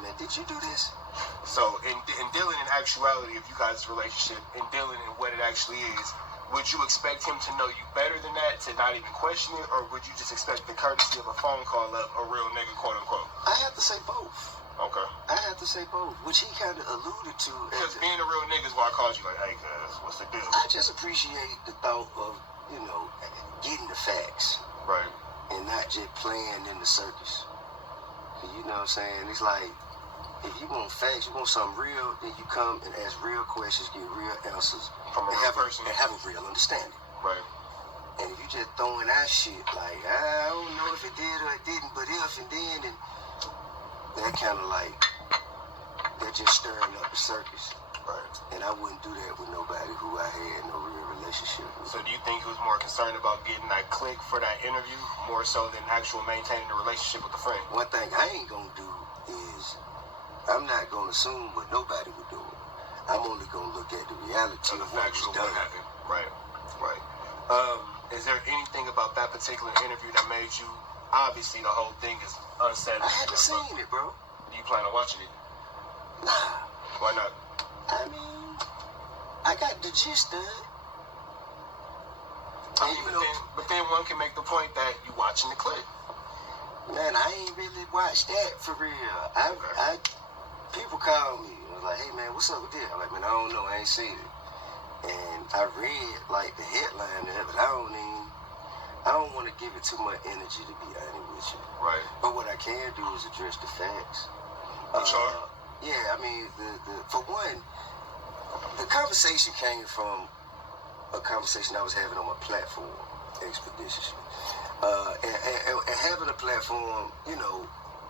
man, did you do this? So, in dealing in actuality of you guys' relationship, and dealing in what it actually is, would you expect him to know you better than that, to not even question it, or would you just expect the courtesy of a phone call up, a real nigga, quote unquote? I have to say both. Okay. I have to say both, which he kind of alluded to. Because being a real nigga is why I called you like, hey, cuz, what's the deal? I just appreciate the thought of, getting the facts. Right. And not just playing in the circus. You know what I'm saying? It's like, if you want facts, you want something real, then you come and ask real questions, get real answers, from a real person, and have a real understanding. Right. And if you just throwing out shit like, I don't know if it did or it didn't, but if and then, and that kind of like, they're just stirring up the circus. Right. And I wouldn't do that with nobody who I had no real relationship with. So do you think he was more concerned about getting that click for that interview, more so than actual maintaining the relationship with the friend? One thing I ain't gonna do is, I'm not gonna assume what nobody would do. I'm only gonna look at the reality of what was done. Happened. Right. Is there anything about that particular interview that made you, obviously the whole thing is unsettling? I haven't seen it, bro. Do you plan on watching it? Nah. Why not? I mean, I got the gist of it. But then one can make the point that you watching the clip. Man, I ain't really watched that for real. People call me and was like, hey man, what's up with this? I'm like, man, I don't know, I ain't seen it. And I read like the headline of it, but I don't want to give it too much energy, to be honest with you. Right. But what I can do is address the facts. Yeah, I mean, for one, the conversation came from a conversation I was having on my platform, expeditiously. And having a platform,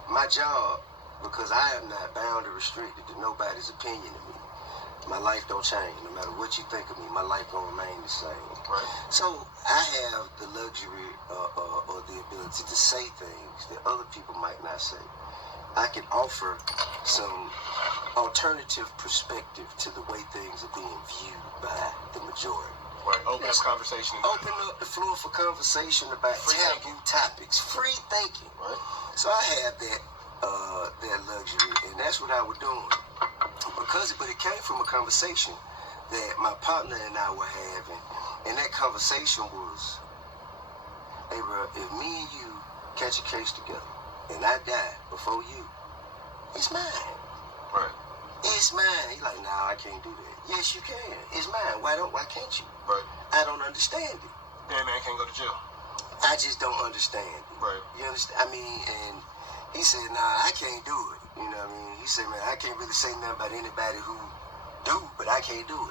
my job, because I am not bound or restricted to nobody's opinion of me. My life don't change. No matter what you think of me, my life gonna remain the same. Right. So I have the luxury or the ability to say things that other people might not say. I can offer some alternative perspective to the way things are being viewed by the majority. Right. Open up conversation. Open up the floor for conversation about taboo topics. Free thinking. Right. So I have that luxury, and that's what I was doing. But it came from a conversation that my partner and I were having, and that conversation was, hey bro, if me and you catch a case together, and I die before you, it's mine. Right. It's mine. He's like, nah, I can't do that. Yes, you can. It's mine. Why can't you? Right. I don't understand it. That man can't go to jail. I just don't understand it. Right. You understand? I mean, and he said, nah, I can't do it. You know what I mean? He said, man, I can't really say nothing about anybody who do, but I can't do it.